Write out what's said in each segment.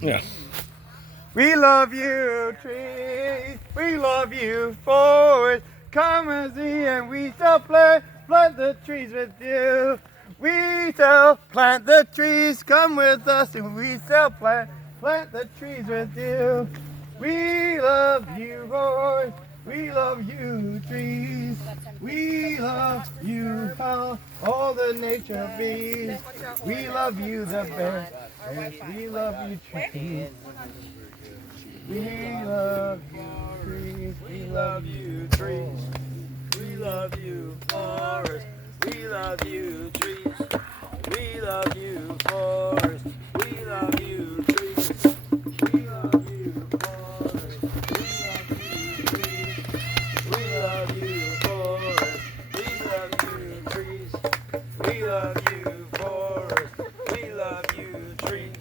Yeah. We love you, trees. We love you, forest. Come and see, and we shall plant the trees with you. We shall plant the trees. Come with us, and we shall plant the trees with you. We love you, forest. We love you, trees. We love you, all the nature bees. We love you, the bears. We love you, trees. We love you, trees. We love you, trees. We love you, forest. We love you, trees. We love you, forest. We love you, trees. We love you, forest. We love you, trees. We love you, forest. We love you, trees. We love you, forest. We love you, trees.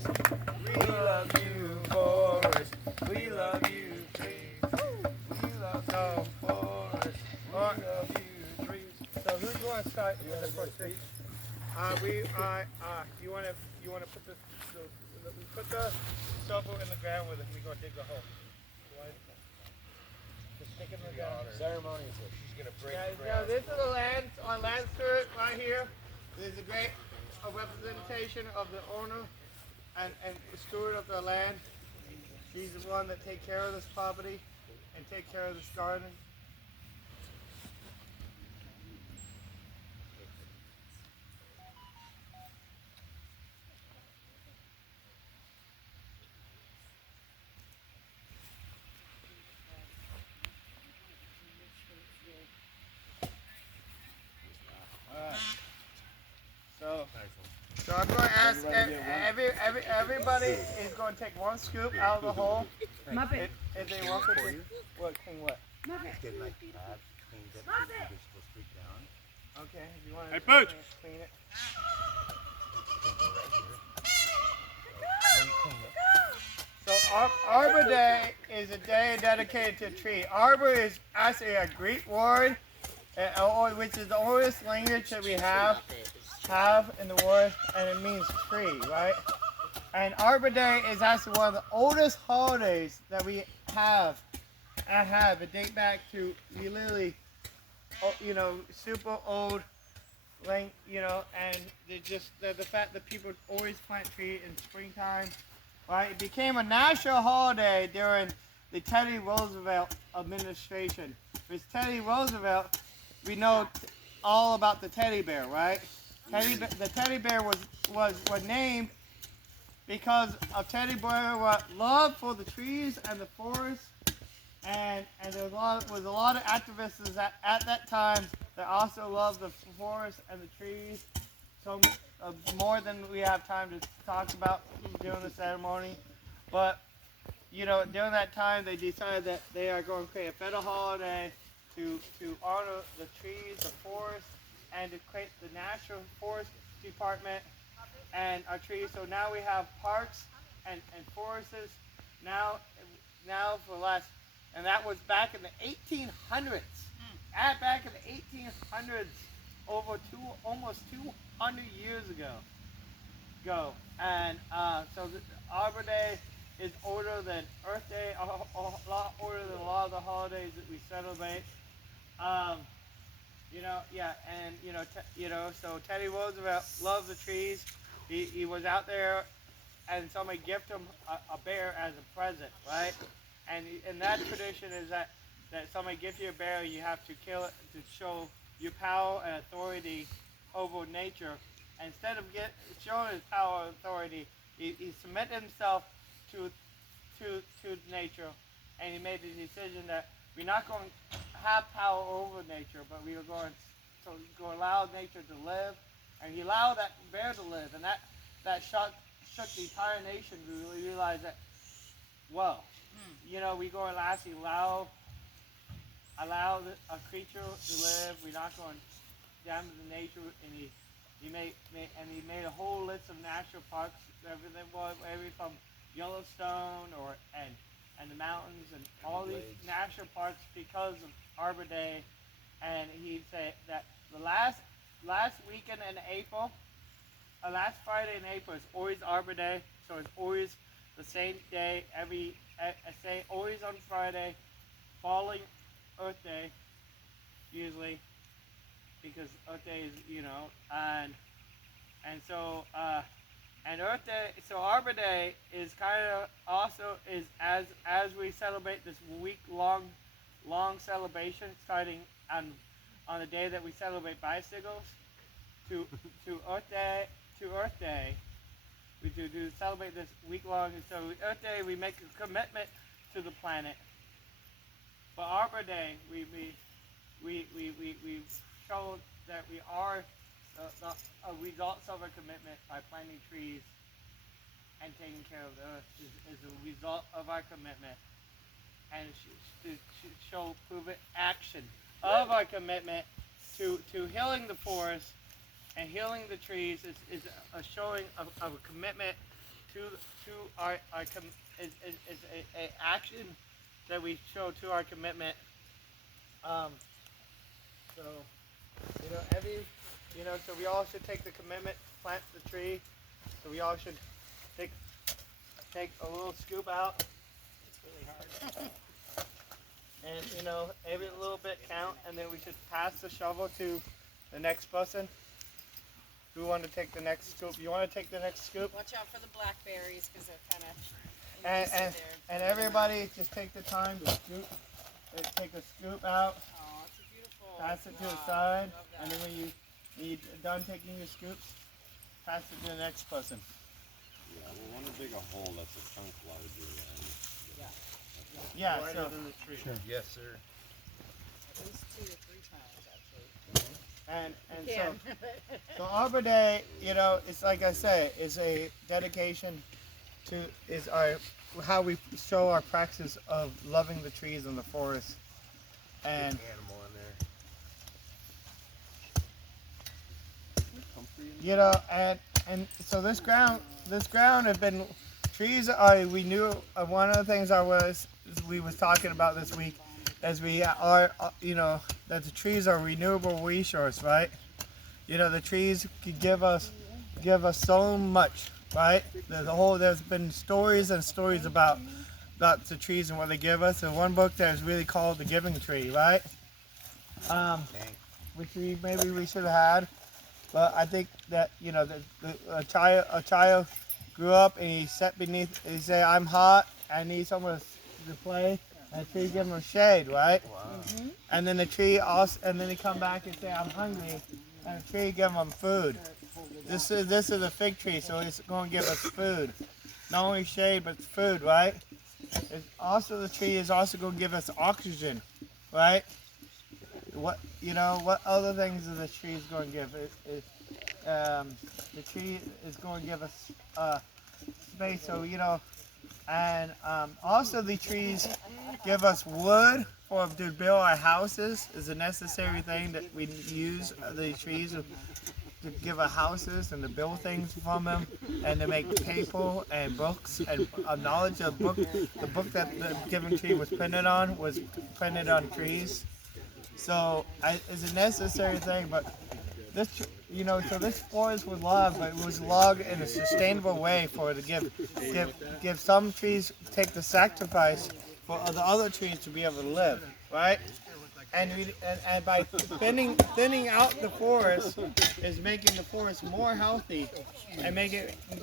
We love you, forest. We love you, trees. We love you, forest. We love you, trees. So who's going to start the first speech? You wanna put we put the shovel in the ground with it. We're gonna dig the hole. Just stick it in the ground. Ceremony is what she's gonna break. Now this is the land on land steward right here. There's a great representation of the owner and the steward of the land. She's the one that take care of this property and take care of this garden. So I'm going to ask everybody is going to take one scoop out of the hole. Muppet. If they want to, what? Clean what? Muppet. Get like that, cleans it, pushes the street down. Okay, if you want to Hey, Booch. clean it. So Arbor Day is a day dedicated to a tree. Arbor is actually a Greek word, which is the oldest language that we have in the world, and it means tree, right? And Arbor Day is actually one of the oldest holidays that we have. It dates back to literally, super old, and the fact that people always plant trees in springtime, right? It became a national holiday during the Teddy Roosevelt administration. With Teddy Roosevelt, we know all about the teddy bear, right? The teddy bear was named because of Teddy Bear's love for the trees and the forest, and there was a lot of activists at that time that also loved the forest and the trees, so more than we have time to talk about during the ceremony. But during that time, they decided that they are going to create a federal holiday to honor the trees, the forest, and to create the National Forest Department and our trees. So now we have parks and forests now for the last, and that was back in the 1800s. Back in the 1800s, almost 200 years ago. And so Arbor Day is older than Earth Day, a lot older than a lot of the holidays that we celebrate. So Teddy Roosevelt loved the trees. He was out there, and somebody gifted him a bear as a present, right? And that tradition is that somebody gives you a bear, you have to kill it to show your power and authority over nature. And instead of showing his power and authority, he submitted himself to nature, and he made the decision that we're not going to have power over nature, but we are going to allow nature to live, and he allowed that bear to live, and that shook the entire nation to really realize that, whoa, we're going to actually allow a creature to live. We're not going to damage the nature, and he made a whole list of national parks, everything from Yellowstone and the mountains and all these national parks because of Arbor Day. And he'd say that the last weekend in April, last Friday in April is always Arbor Day, so it's always the same day I say always on Friday, following Earth Day, usually, because Earth Day is, and so, and Earth Day, so Arbor Day is kind of also is as we celebrate this long celebration starting on the day that we celebrate bicycles to Earth Day. We do celebrate this week long, and so Earth Day we make a commitment to the planet. For Arbor Day, we show that we are the results of our commitment by planting trees and taking care of the earth is a result of our commitment, and to show proven action of our commitment to healing the forest and healing the trees is a showing of a commitment to our is a action that we show to our commitment. So so we all should take the commitment to plant the tree. So we all should take a little scoop out. It's really hard. And every little bit count, and then we should pass the shovel to the next person. Who want to take the next scoop? You want to take the next scoop? Watch out for the blackberries because they're kind of. And everybody just take the time to scoop. Take a scoop out. Oh, it's a beautiful. Pass it to the side, and then when you're done taking your scoops, pass it to the next person. Yeah, we want to dig a hole that's a chunk larger than. Yeah, Wider so than the tree. Sure. Yes, sir. At least 2 or 3 times actually. and so Arbor Day, it's like I say, is a dedication to how we show our practice of loving the trees and the forest. And Animal in there. and so this ground has been trees. We knew one of the things we was talking about this week is we are that the trees are renewable resource, right? The trees could give us so much, right? There's been stories and stories about the trees and what they give us. And one book that is really called The Giving Tree, right? Which maybe we should have had, but I think that a child grew up and he sat beneath. He said, "I'm hot. I need someone to play." And the tree give him shade, right? Wow. Mm-hmm. And then the tree also, and then he come back and say, "I'm hungry," and the tree give him food. This is a fig tree, so it's going to give us food, not only shade but food, right? The tree is also going to give us oxygen, right? What other things is the tree is going to give? The tree is going to give us space, so and also the trees give us wood to build our houses. Is a necessary thing that we use the trees to give our houses and to build things from them, and to make paper and books and knowledge of book. The book that the Giving Tree was printed on was printed on trees. So it's a necessary thing, but this, so this forest was logged, but it was logged in a sustainable way for it to give some trees, take the sacrifice for the other trees to be able to live, right? And by thinning out the forest is making the forest more healthy and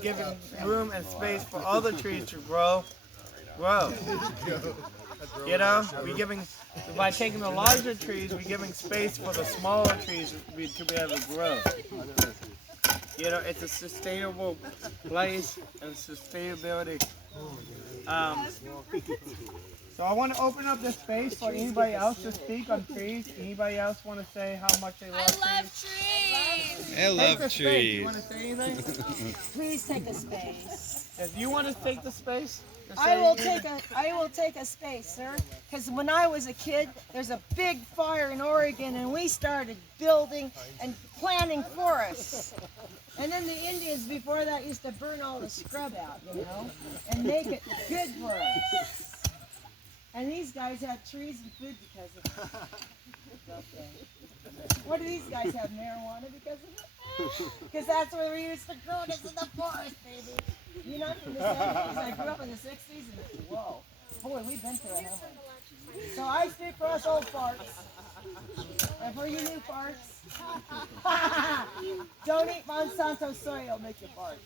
giving room and space for other trees to grow. By taking the larger trees, we're giving space for the smaller trees to be able to grow. It's a sustainable place and sustainability. So I want to open up this space for anybody else to speak on trees. Anybody else want to say how much they love trees? I love trees. You want to say anything? Please take a space. If you want to take the space, I will take a space, sir. Because when I was a kid, there's a big fire in Oregon, and we started building and planting forests. And then the Indians before that used to burn all the scrub out, and make it good for us. And these guys have trees and food because of it. Okay. What do these guys have? Marijuana because of it? Because that's where we used to grow this in the forest, baby. You know, from the 70s. I grew up in the 60s, and whoa, boy, we've been through it, haven't we? So I speak for us old farts, and for you new farts, don't eat Monsanto soy; it'll make you fart.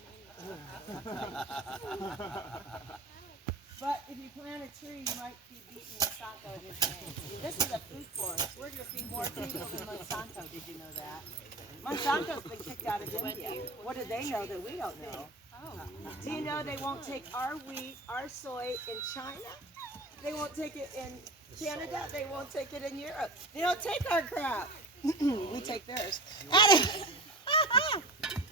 But if you plant a tree, you might be beating Monsanto in his name. This is a food forest. We're going to see more people than Monsanto. Did you know that? Monsanto's been kicked out of India. What do they know that we don't know? Do you know they won't take our wheat, our soy in China? They won't take it in Canada. They won't take it in Europe. They don't take our crap. We take theirs.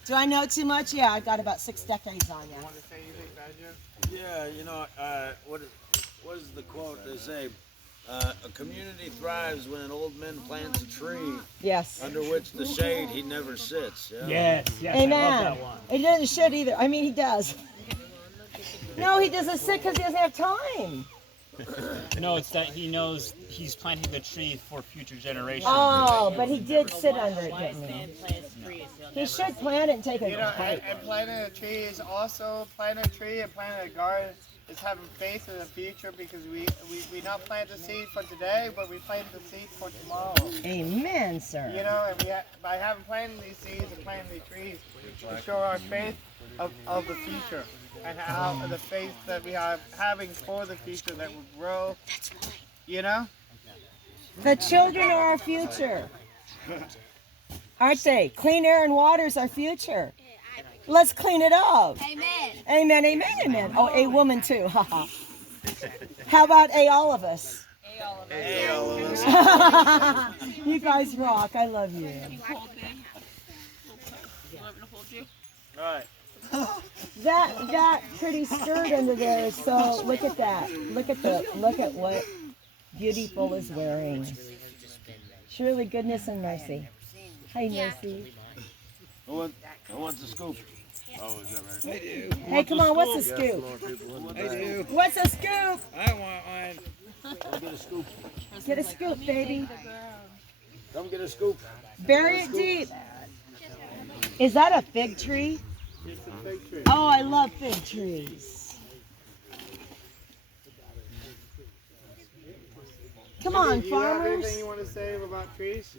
Do I know too much? Yeah, I've got about 6 decades on you. Want to say anything, Badger? Yeah, you know, what is the quote they say? A community thrives when an old man plants a tree Yes. under which the shade he never sits. Yeah. Yes, yes, I Amen. love that one. He doesn't should either. I mean, he does. No, he doesn't sit because he doesn't have time. No, it's that he knows he's planting the tree for future generations. Oh, but he did sit under it, didn't he? He should plant it and take a You know, bite. and planting a tree is also planting a tree and planting a garden is having faith in the future, because we not plant the seed for today, but we plant the seed for tomorrow. Amen, sir. You know, and by having planted these seeds and planting these trees, we show our faith of the future, and how the faith that we are having for the future that will grow. You know? The children are our future. Aren't they? Clean air and water is our future. Let's clean it up. Amen. Amen, amen, amen. Oh, a woman too. Haha. How about a all of us? Hey, all of us. You guys rock. I love you. Right. That pretty skirt under there is so. Look at that. Look at what Beautiful is wearing. Surely goodness and mercy. Hi, Mercy. Who wants a scoop? Oh, is that right? Hey, come on. What's the scoop? I do. What's a scoop? I want one. Come get a scoop. Get a scoop, baby. Come get a scoop. Bury it deep. Is that a fig tree? It's a fig tree. Oh, I love fig trees. Come on, Do you have anything farmers. you want to say about trees?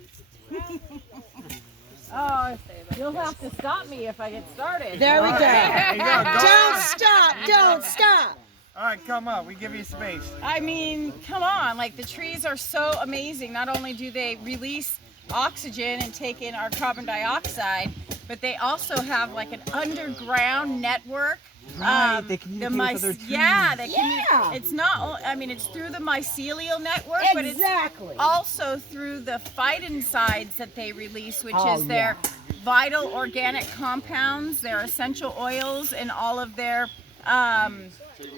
Oh, you'll have to stop me if I get started. There we go. There you go. Go Don't on. stop. Don't stop. All right, come on. We give you space. I mean, come on, like the trees are so amazing. Not only do they release oxygen and take in our carbon dioxide, but they also have like an underground network. Right, they communicate with other trees. Yeah, they Yeah. it's not. I mean, it's through the mycelial network, but it's Exactly. also through the phytoncides that they release, which Oh, is their vital organic compounds, their essential oils, and all of their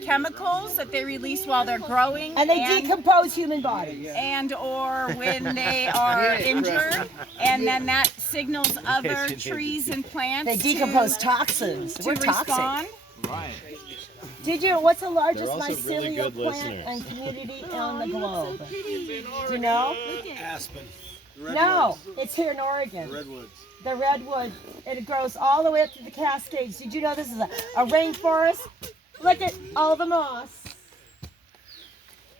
chemicals that they release while they're growing. And they decompose human bodies. and or when they are injured, and then that signals other trees and plants They decompose to toxins. We're toxic. respond. Right. Did you? What's the largest They're also really mycelial good plant listeners. and community on the globe? Do you know? Aspen. No, it's here in Oregon. Redwoods. The redwood. It grows all the way up to the Cascades. Did you know this is a rainforest? Look at all the moss.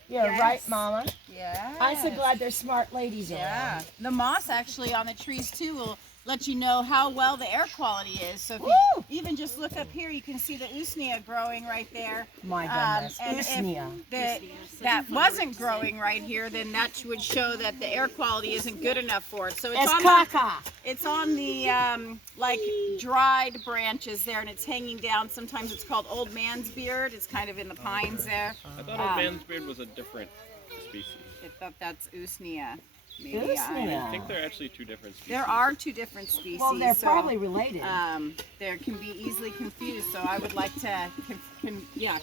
You're Yes. right, Mama. Yeah. I'm so glad there's smart ladies around. Yeah. The moss actually on the trees too will let you know how well the air quality is. So if you Woo! even just look up here, you can see the usnea growing right there. My goodness, and usnea. if that wasn't growing right here, then that would show that the air quality isn't good enough for it. So it's on the, Caca. it's on the like dried branches there, and it's hanging down. Sometimes it's called old man's beard. It's kind of in the pines there. I thought old man's beard was a different species. I thought that's usnea. Maybe Usnea. I think they're actually two different species. There are two different species. Well, they're so, probably related. there can be easily confused. So I would like to,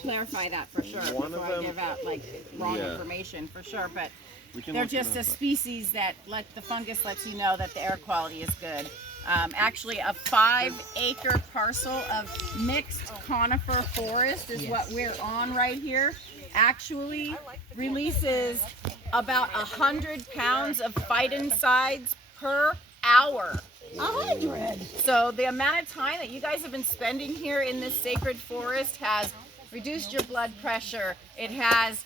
clarify that for sure One before of I them- give out like wrong Yeah. information for sure. But We can they're look it just a up. species that let the fungus lets you know that the air quality is good. Actually, a 5-acre parcel of mixed conifer forest is what we're on right here. Actually releases about 100 pounds of phytoncides per hour. 100. So the amount of time that you guys have been spending here in this sacred forest has reduced your blood pressure. It has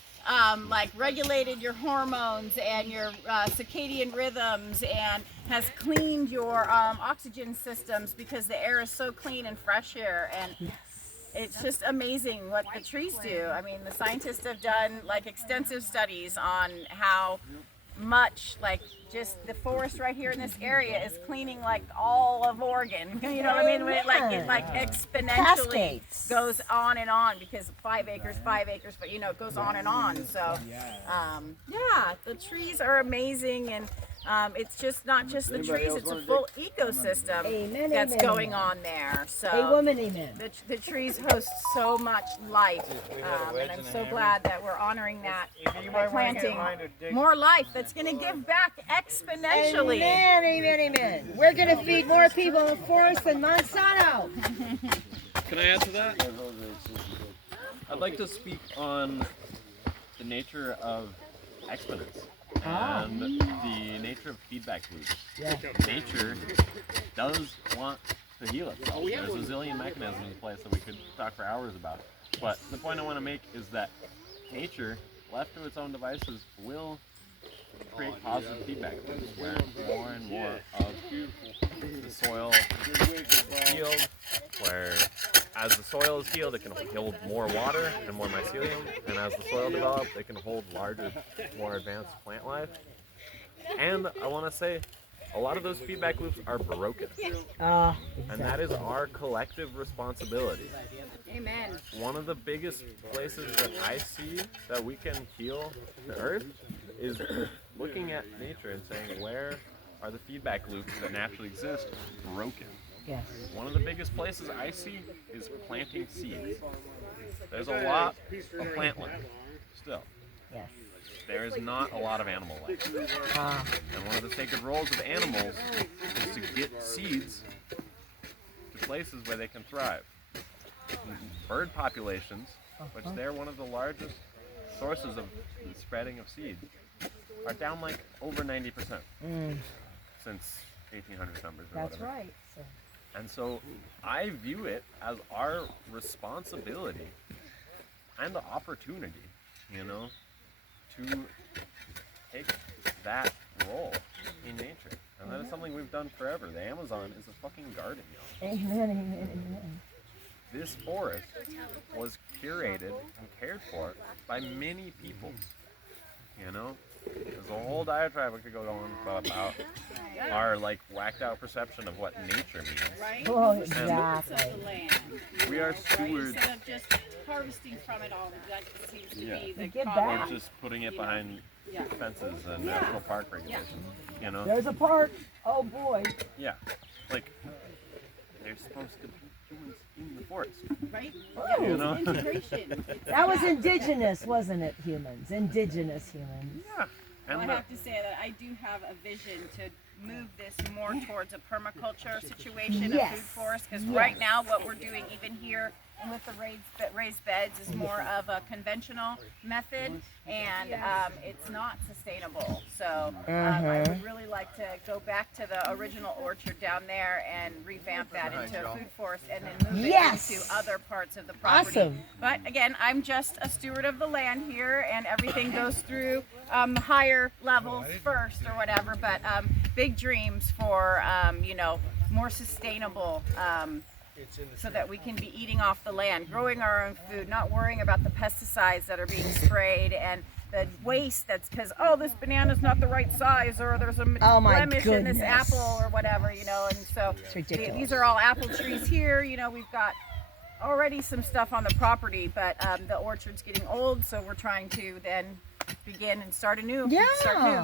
like regulated your hormones and your circadian rhythms, and has cleaned your oxygen systems because the air is so clean and fresh here. And it's just amazing what the trees do. I mean, the scientists have done like extensive studies on how much like just the forest right here in this area is cleaning like all of Oregon. You know what I mean? When it like exponentially goes on and on, because 5 acres, but you know, it goes on and on. So yeah, the trees are amazing, and it's just not just the trees, it's a full ecosystem that's going on there. So Amen. the trees host so much life, and I'm so glad that we're honoring that by planting more life that's going to give back exponentially. Amen. We're going to feed more people in the forest than Monsanto. Can I add to that? I'd like to speak on the nature of exponents and the nature of feedback loops. Nature does want to heal itself. There's a zillion mechanisms in place that we could talk for hours about. But the point I want to make is that nature, left to its own devices, will create positive feedback loops where more and more of the soil is healed, where as the soil is healed, it can hold more water and more mycelium, and as the soil develops, it can hold larger, more advanced plant life. And I want to say, a lot of those feedback loops are broken. And that is our collective responsibility. Amen. One of the biggest places that I see that we can heal the earth is looking at nature and saying, where are the feedback loops that naturally exist broken? Yes. One of the biggest places I see is planting seeds. There's a lot of plant life still. Yes. There is not a lot of animal life. And one of the sacred roles of animals is to get seeds to places where they can thrive. Bird populations, which they're one of the largest sources of the spreading of seeds, are down like over 90% since 1800 numbers or That's whatever. right. So. And so I view it as our responsibility and the opportunity, you know, to take that role in nature. And that is something we've done forever. The Amazon is a fucking garden, y'all. Amen. This forest was curated and cared for by many people, you know? There's a whole diatribe we could go on about our like whacked out perception of what nature means. Right? Oh, We're exactly. stewards of the land. We are Right? stewards. Instead of just harvesting from it all, that seems to be the Get common. back. Or just putting it behind fences and national park regulations, you know? There's a park. Oh boy. Yeah, like they're supposed to be humans in the forest. Right? Oh. You know? Integration. That was indigenous, wasn't it, humans? Indigenous humans. Yeah, Well, and I have to say that I do have a vision to move this more towards a permaculture situation, a food forest, because right now what we're doing even here and with the raised beds is more of a conventional method, and it's not sustainable. So I would really like to go back to the original orchard down there and revamp that into a food forest, and then move it into other parts of the property. Awesome. But again, I'm just a steward of the land here, and everything goes through the higher levels first or whatever. But big dreams for you know, more sustainable. So that we can be eating off the land, growing our own food, not worrying about the pesticides that are being sprayed and the waste that's because, oh, this banana's not the right size, or there's a blemish in this apple or whatever, you know. And so these are all apple trees here. You know, we've got already some stuff on the property, but the orchard's getting old, so we're trying to then begin and start anew.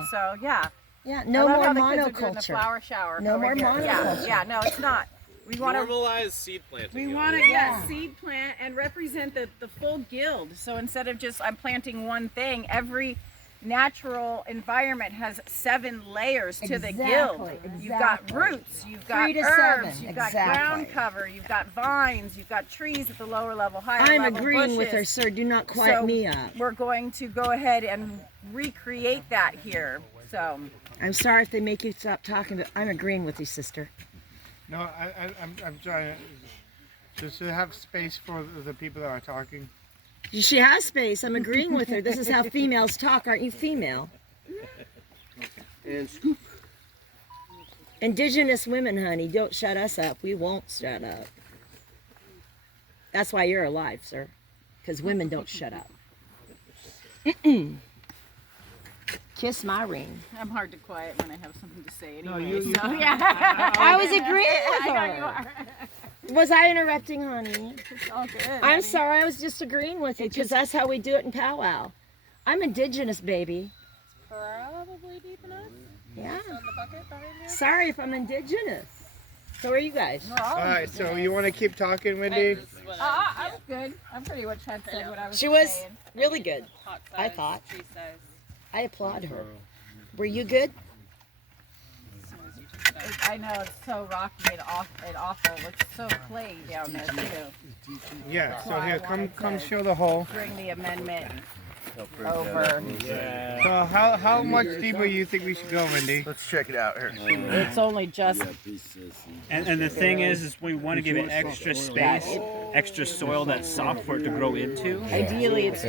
So yeah. Yeah, no more monoculture. The flower shower. No more monoculture. Yeah, no, it's not. We want to normalize seed planting. We want to seed plant and represent the full guild. So instead of just I'm planting one thing, every natural environment has 7 layers to the guild. You've got roots, you've got 3 to herbs, 7. you've got ground cover, you've got vines, you've got trees at the lower level, higher level. I'm agreeing with her, bushes. sir. Do not quiet me up. We're going to go ahead and recreate that here. So I'm sorry if they make you stop talking, but I'm agreeing with you, sister. No, I'm trying to just to have space for the people that are talking. She has space. I'm agreeing with her. This is how females talk. Aren't you female? And scoop. Indigenous women, honey, don't shut us up. We won't shut up. That's why you're alive, sir. Because women don't shut up. Kiss my ring. I'm hard to quiet when I have something to say anyway. No, you- so, yeah. I was agreeing with I know her. you are. Was I interrupting, honey? It's all good. I'm sorry. I was just agreeing with you because that's how we do it in powwow. I'm indigenous, baby. Probably deep enough. Yeah. On the bucket behind you. Sorry if I'm indigenous. So are you guys? All right, so you want to keep talking, Wendy? I'm good. I'm pretty much had said what I was She was saying. really good. I thought. I applaud her. Were you good? I know it's so rocky and awful. It's so clay down there too. Yeah. So why here, I wanted come to show the hole. Bring the amendment over. So how much deeper you think we should go, Wendy? Let's check it out here. It's only just And the thing is we want to give it extra space, extra soil that's soft for it to grow into. ideally it's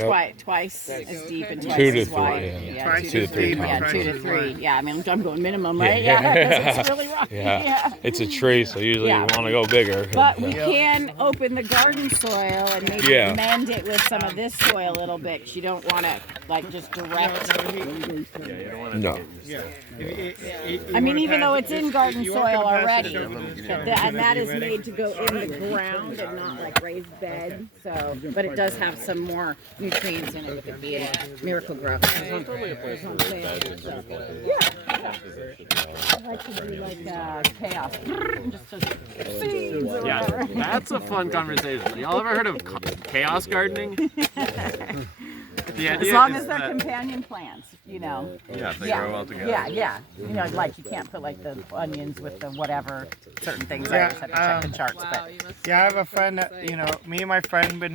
twice as deep and twice 2 to as 3, wide. yeah. Twice 2 to as 3 deep and Yeah, twice 2 to as 3. wide. Yeah, I mean I'm going minimum, right? Yeah. Yeah, 'cause it's really rocky. Yeah. Yeah. It's a tree, so usually Yeah. you want to go bigger. But we can open the garden soil and maybe Yeah. amend it with some of this soil a little bit. 'Cause you don't want to like just direct. No. Yeah. I mean, even though it's in garden you soil want to pass already, this over to the show, and that you is ready? made to go in the ground and not like raised bed. So, but it does have some more nutrients in it with it being miracle grow. That's what I'm saying. So, yeah. I like to do like chaos, just seeds or Yeah, whatever. that's a fun conversation. Y'all ever heard of chaos gardening? The As idea long is as they're that, companion plants, you know. yeah, they Yeah. grow well together. Yeah. You know, like you can't put like the onions with the whatever certain things. I Yeah, just have to check the charts, but Yeah, I have a friend that, me and my friend been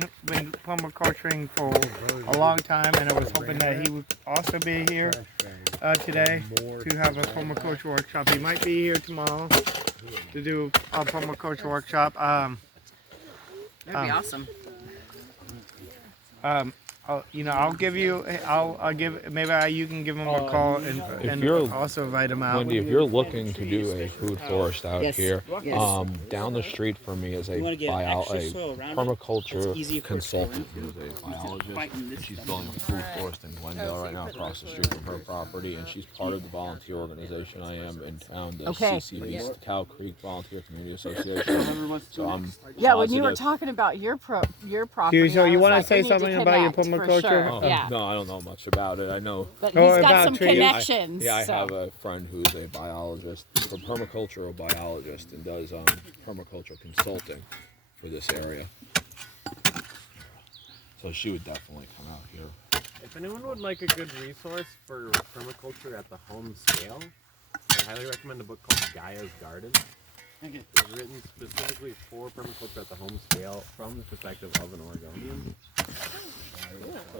permaculturing for a long time, and I was hoping that he would also be here today to have a permaculture workshop. He might be here tomorrow to do a permaculture workshop. that'd be awesome. I'll give you. I'll give. Maybe you can give him a call and you're- also invite him out. Wendy, if you're looking to do a food forest out Yes. here, Yes. down the street from me is a wanna get extra soil around it. permaculture It's easy for it to consultant who's a biologist. And she's building a food forest in Glendale right now across the street from her property, and she's part of the volunteer organization I am in town, the Okay. CCV, Cow Creek Volunteer Community Association. So I'm Yeah, when you were positive. talking about your property, So I you was wanna like, say we need to something about your connect for permaculture? sure. Oh, Yeah, no, I don't know much about it. I know. but Oh, he's got about some trees. connections. I so. have a friend who's a biologist, a permacultural biologist, and does permaculture consulting for this area. So she would definitely come out here. If anyone would like a good resource for permaculture at the home scale, I highly recommend a book called Gaia's Garden. It's written specifically for permaculture at the home scale from the perspective of an Oregonian. So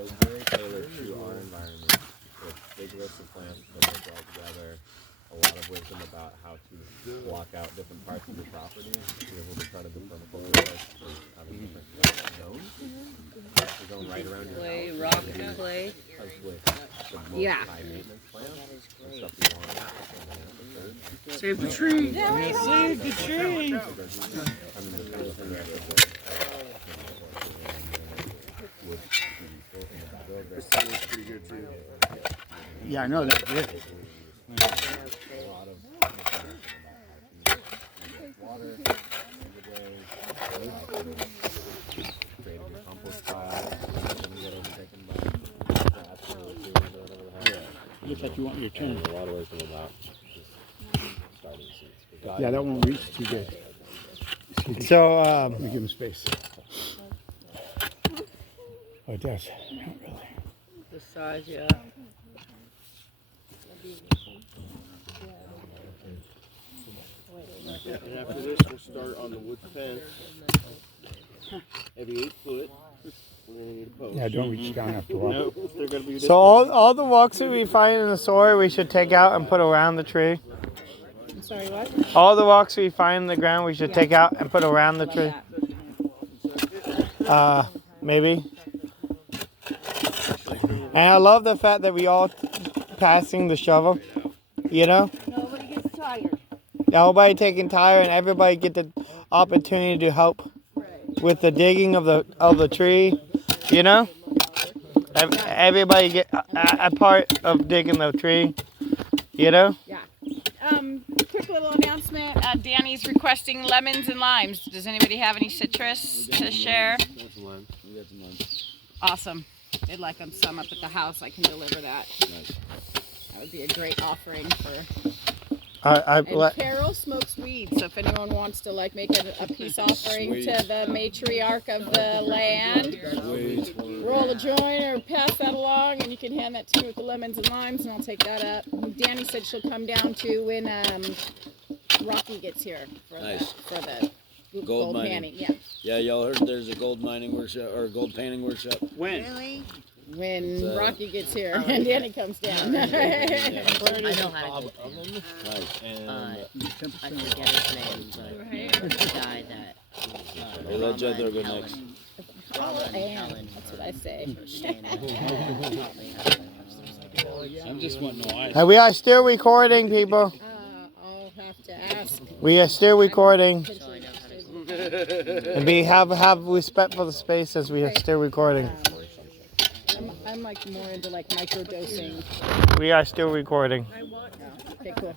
it's very tailored to our environment with big lists of plants that work all together, a lot of wisdom about how to block out different parts of your property to be able to try to do permaculture for having different zones. The zone right around your Clay, house. rock and clay. With the most Yeah. high maintenance plants and stuff you want. Save the tree. Save the tree. Yeah, I know that. Yeah. Looks like you want your turn. A lot of wisdom about just starting seeds. Yeah, that won't reach too good. So Let me give him space. Oh, it does. Not really. The size, yeah. And after this, we'll start on the wood fence. Every 8 foot, we're gonna need a post. Yeah, don't reach down after a while. Nope, they're gonna be this. all the walks that we find in the soil we should take out and put around the tree. Sorry, what? All the rocks we find in the ground we should take out and put around the tree. Maybe. And I love the fact that we all passing the shovel. You know? Nobody gets tired. Everybody taking tire and everybody get the opportunity to help with the digging of the tree. You know? Everybody get a part of digging the tree. You know? Yeah. Quick little announcement. Danny's requesting lemons and limes. Does anybody have any citrus to share? Awesome. They'd like them some up at the house. I can deliver that. That would be a great offering for. And Carol smokes weed, so if anyone wants to like make a peace offering to the matriarch of the land, roll a joint or pass that along, and you can hand that to me with the lemons and limes, and I'll take that up. Danny said she'll come down to when Rocky gets here for the gold panning. Yeah. Yeah, y'all heard there's a gold mining workshop or gold painting workshop. When? Really? When Rocky gets here and Danny comes down. I know how to do it. I forget his name, but the guy that. Hey, let Jethro go next. That's what I say. I'm just wanting to watch. And we are still recording, people. I'll have to ask. We are still recording. And have respect for the space as we are still recording. I'm like more into like microdosing. We are still recording. Okay, cool.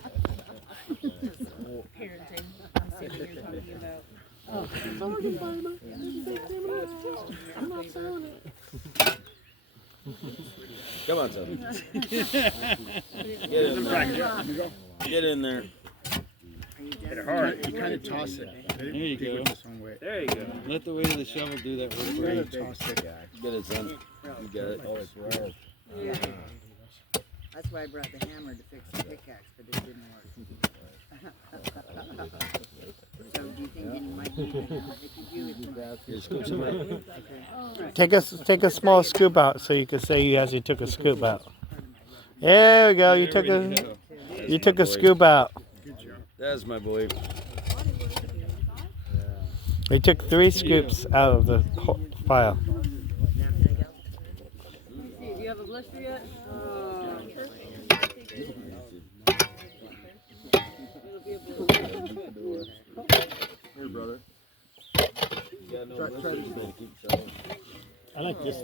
Come on, Tony. Get in there. Get in there. Hit it hard. You kind of toss it. There you go. There you go. Let the weight of the shovel do that work for you. Toss it. Get it, son. You got it. Oh, it's right. Yeah. That's why I brought the hammer to fix the pickaxe, but it didn't work. So do you think you might need it? If you do, it's fine. Take a small scoop out so you can say you actually took a scoop out. There we go. You took a scoop out. That's my boy. We took 3 scoops out of the file. Do you have a blister yet? Here, brother. I like this.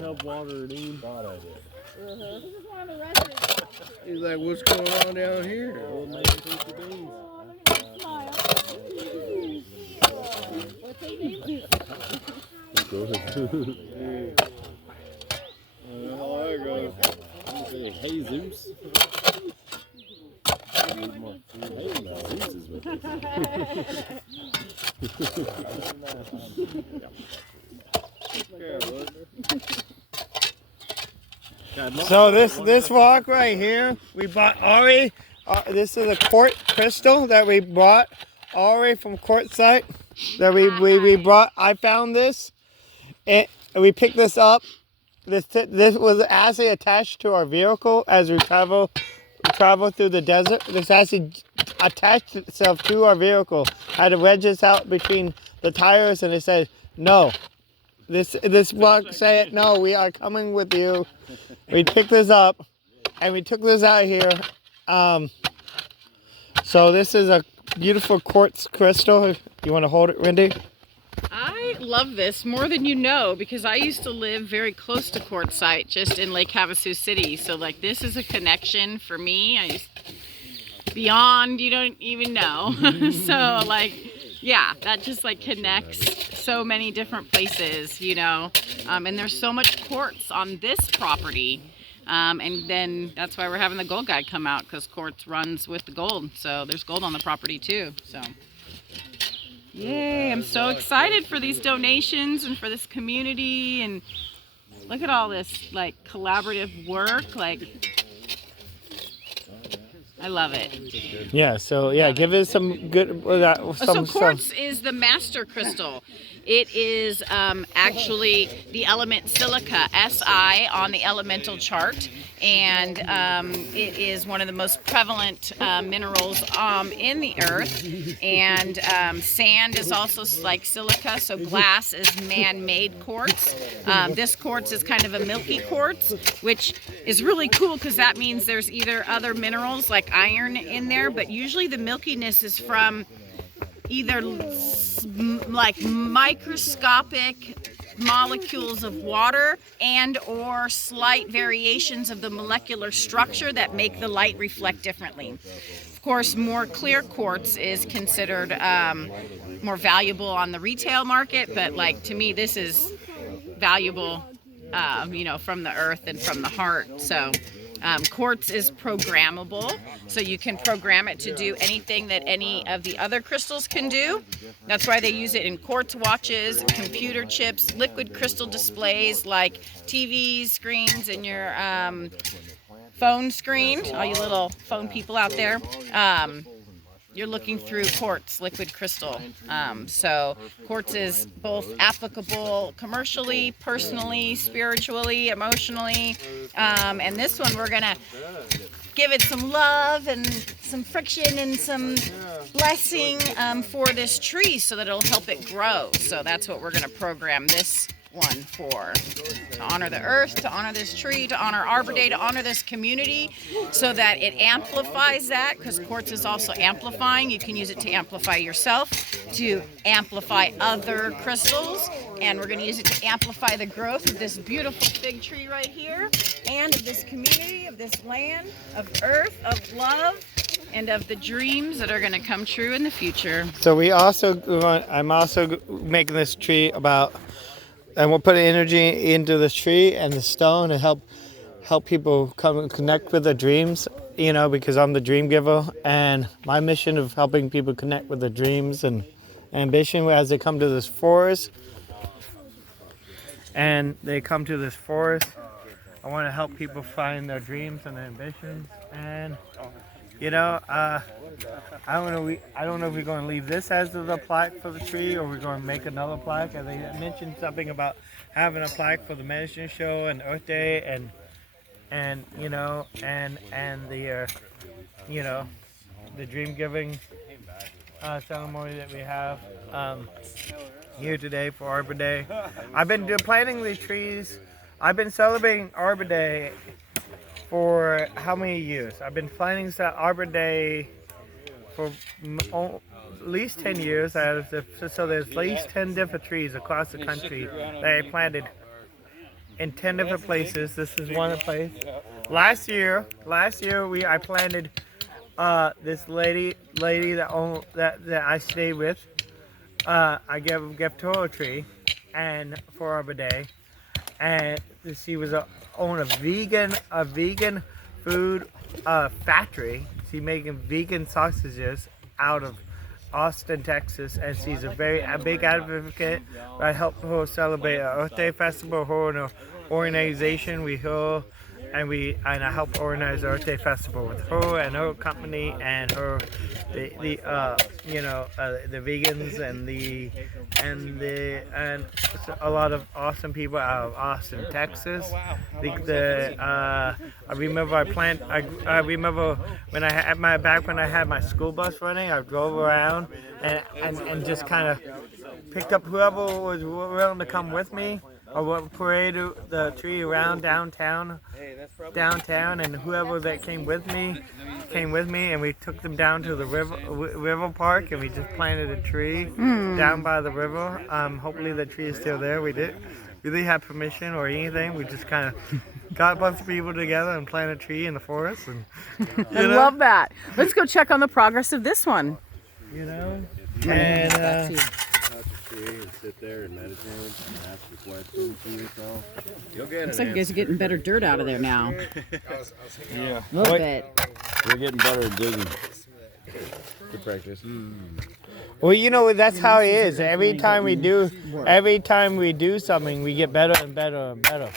Help water it in. Thought I did. He's like, what's going on down here? Old man takes the beans. There goes. Hey, Zeus. Zeus is with So this rock right here, we bought Ari. This is a quartz crystal that we brought Ari from Quartzsite. That we brought. I found this, and we picked this up. This was actually attached to our vehicle as we travel through the desert. This actually attached itself to our vehicle. I had to wedge this out between the tires, and it said no. This rock said no. We are coming with you. We picked this up, and we took this out here. So this is a beautiful quartz crystal. You want to hold it, Wendy? I love this more than you know because I used to live very close to Quartzsite, just in Lake Havasu City. So like this is a connection for me. Beyond you don't even know. So like, yeah, that just like connects so many different places, you know. And there's so much quartz on this property And then that's why we're having the gold guy come out, because quartz runs with the gold. So there's gold on the property too. So yay, I'm so excited for these donations and for this community. And look at all this like collaborative work. Like, I love it. Yeah, so yeah, give us some good. So quartz is the master crystal. It is actually the element silica, Si, on the elemental chart. And it is one of the most prevalent minerals in the earth. And sand is also like silica, so glass is man-made quartz. This quartz is kind of a milky quartz, which is really cool because that means there's either other minerals like iron in there, but usually the milkiness is from either like microscopic molecules of water and or slight variations of the molecular structure that make the light reflect differently. Of course, more clear quartz is considered more valuable on the retail market, but like to me this is valuable you know, from the earth and from the heart. So quartz is programmable, so you can program it to do anything that any of the other crystals can do. That's why they use it in quartz watches, computer chips, liquid crystal displays like TV screens and your phone screen, all you little phone people out there. You're looking through quartz, liquid crystal. So quartz is both applicable commercially, personally, spiritually, emotionally. And this one we're gonna give it some love and some friction and some blessing for this tree so that it'll help it grow. So that's what we're gonna program this one for, to honor the earth, to honor this tree, to honor Arbor Day, to honor this community, so that it amplifies that, because quartz is also amplifying. You can use it to amplify yourself, to amplify other crystals, and we're going to use it to amplify the growth of this beautiful fig tree right here, and of this community, of this land, of earth, of love, and of the dreams that are going to come true in the future. So I'm also making this tree about. And we'll put energy into the tree and the stone and help people come and connect with their dreams, you know, because I'm the dream giver. And my mission of helping people connect with their dreams and ambition as they come to this forest. And they come to this forest. I want to help people find their dreams and their ambitions. And, you know, I don't know if we're going to leave this as the plaque for the tree or we're going to make another plaque. And they mentioned something about having a plaque for the medicine show and Earth Day and you know, and the you know, the dream giving ceremony that we have here today for Arbor Day. I've been planting these trees. I've been celebrating Arbor Day for how many years? I've been planning Arbor Day for at least 10 years. So there's at least 10 different trees across the country that I planted in 10 different places. This is one place. Last year I planted this lady that I stayed with. I gave a gift to her a tree and for Arbor Day, and she was own a vegan food factory. She's making vegan sausages out of Austin, Texas, and she's a big advocate. I helped her celebrate Earth Day Festival. Her and her organization, I helped organize Earth Day Festival with her and her company and her, the vegans and a lot of awesome people out of Austin, Texas. I remember when I had my school bus running, I drove around and just kind of picked up whoever was willing to come with me. Or what paraded the tree around downtown, and whoever that came with me, and we took them down to the river park, and we just planted a tree down by the river. Hopefully the tree is still there. We didn't have permission or anything. We just kind of got a bunch of people together and planted a tree in the forest. And I love that. Let's go check on the progress of this one. You know, and tree and sit there and meditate and ask your questions to yourself, you'll get Looks like you guys are getting better dirt out of there now. Yeah. A little bit. We're getting better at digging. Good practice. Well, you know, that's how it is. Every time we do something, we get better and better and better.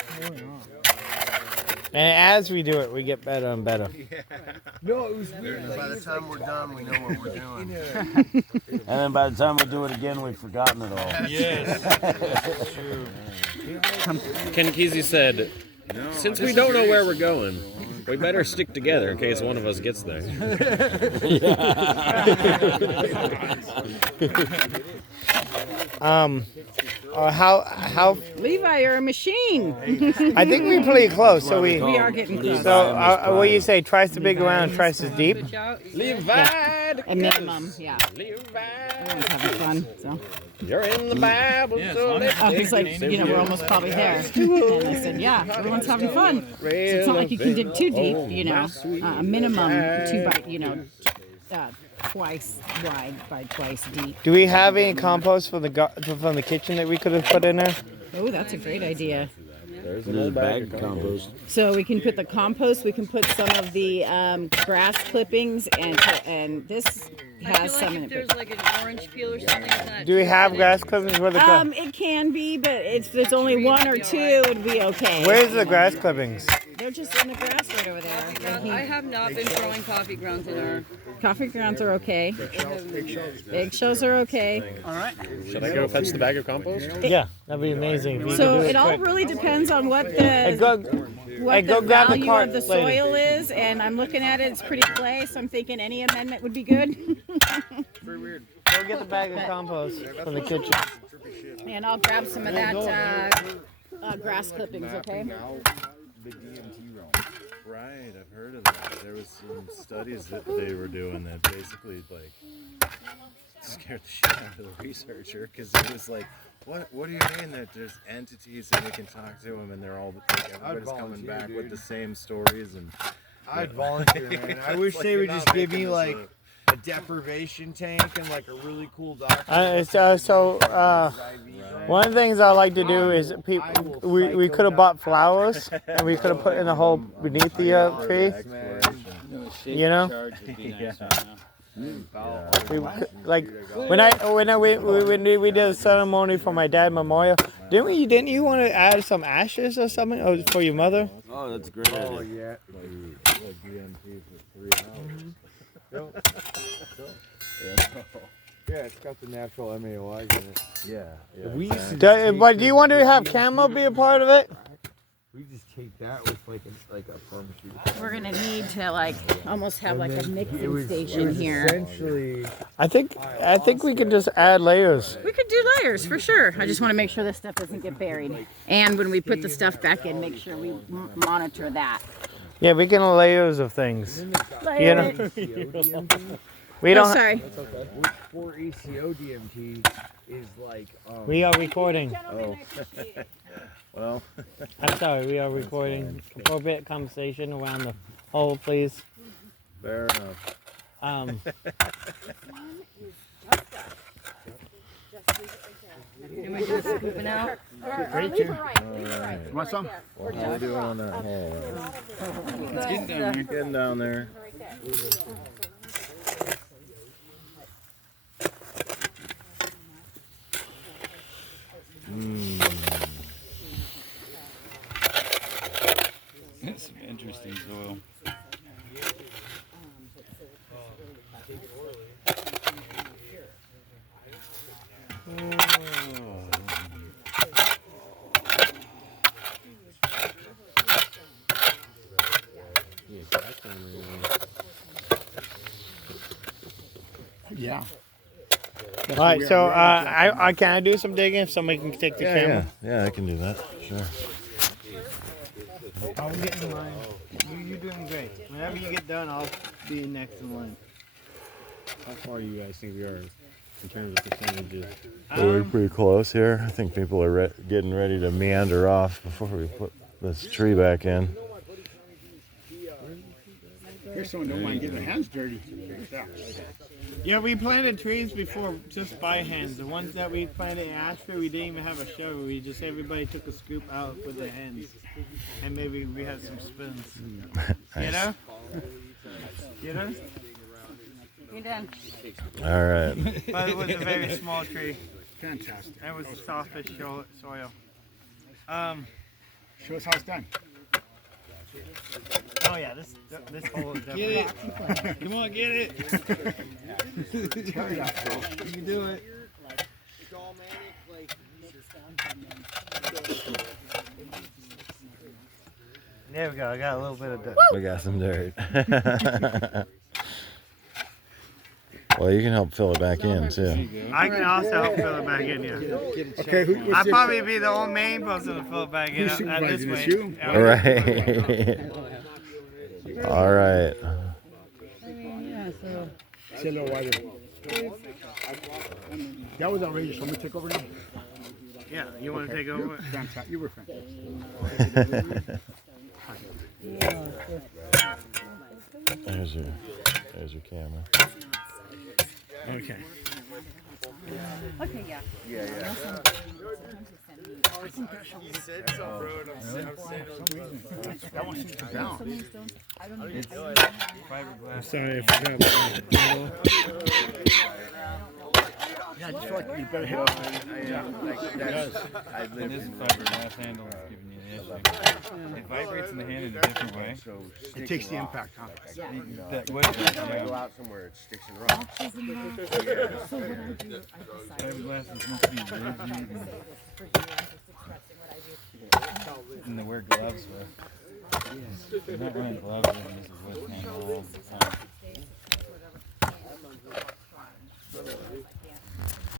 And as we do it, we get better and better. No, it was weird. by the time we're done, we know what we're doing. And then by the time we do it again, we've forgotten it all. Yes. That's true. Ken Kesey said, since we don't know where we're going, we better stick together in case one of us gets there. How Levi, you're a machine. I think we're pretty close. So we are getting close. So what do you say? Twice as big around, twice as deep. Levi, A minimum, yeah. Levi, Everyone's having fun, so. you're in the Bible, so let's I was like, you know, we're almost probably there. And I said, yeah, everyone's having fun. So it's not like you can dig too deep, you know. A minimum 2 by, you know, twice wide by twice deep. Do we have any compost from the kitchen that we could have put in there? Oh, that's a great idea. There's a bag of compost. So we can put the compost, we can put some of the grass clippings, and this has some in it. There's like an orange peel or something. Do we have grass clippings? Where the It can be, but if there's only 1 or 2, it'd be okay. Where's the grass clippings? They're just in the grass right over there. I have not been growing coffee grounds in our. Coffee grounds are okay. Eggshells are okay. All right. Should I go fetch the bag of compost? Yeah, that'd be amazing. If you So could do it all quick. really depends on what the Hey, go what go the grab the value cart, of the lady. soil is, and I'm looking at it. It's pretty clay, so I'm thinking any amendment would be good. Pretty weird. Go get the bag of compost from the kitchen. And I'll grab some of that grass clippings, okay? The DMT realm. Right, I've heard of that. There was some studies that they were doing that basically like scared the shit out of the researcher because it was like, what do you mean that there's entities and we can talk to them and they're all like everybody's coming back with the same stories and I'd volunteer, man. I wish they would just give me like a deprivation tank and like a really cool doctor. One of the things I like to do is we could have bought flowers and we could have put in a hole beneath the tree. You know. When we did a ceremony for my dad memorial, didn't you want to add some ashes or something for your mother? Oh, that's a great idea. Oh yeah, like DMT for 3 hours. Yeah, it's got the natural MAOIs in it. Yeah. But do you want to have Camo be a part of it? We just take that with like a pharmaceutical. We're gonna need to like almost have like a mixing station here. Essentially, I think we can just add layers. We could do layers for sure. I just want to make sure this stuff doesn't get buried. And when we put the stuff back in, make sure we monitor that. Yeah, we can layers of things. You know. We don't. Sorry. for ACO DMT is like. We are recording. Oh. Well. I'm sorry, we are recording. Appropriate conversation around the hole, please. Fair enough. Can we just scoop it out? Want some? What are you doing on that hole? It's getting down here. Getting down there. That's some interesting soil. Yeah. All right, so I can I do some digging if somebody can take the camera? Yeah, I can do that. Sure. I'll get in line. You're doing great. Whenever you get done, I'll be next in line. How far do you guys think we are in terms of percentages? We're pretty close here. I think people are getting ready to meander off before we put this tree back in. Here's someone don't mind getting their hands dirty. Yeah, we planted trees before just by hands. The ones that we planted in Ashford, we didn't even have a shovel. We just everybody took a scoop out with their hands, and maybe we had some spoons. Nice. You know? You know? You're done. All right. But it was a very small tree. Fantastic. And it was softish soil. Show us how it's done. Oh yeah, this hole is definitely. Get it! Come on, get it! You can do it. There we go. I got a little bit of dirt. We got some dirt. Well, you can help fill it back in too. I can also help fill it back in, yeah. Okay, I'll probably be the only main person to fill it back in. Who's At this supervising way. this, you? All right. All right. Say a little wider. That was outrageous. I'm gonna take over now. Yeah, you want to take over? Fantastic. You were fantastic. There's your camera. Okay. Okay, yeah. Yeah, yeah. You said so, bro. That one seems to down. Sorry, I forgot. Yeah, I just feel like you better hit. And this fiberglass handle is giving you the issue. It vibrates in the hand in a different way. It takes the impact, huh? That wood does, When I go yeah. out somewhere, it sticks and rocks. Fiberglass is meant to be rigid and they wear gloves with. They're not wearing gloves with them. This is wood handle all the time.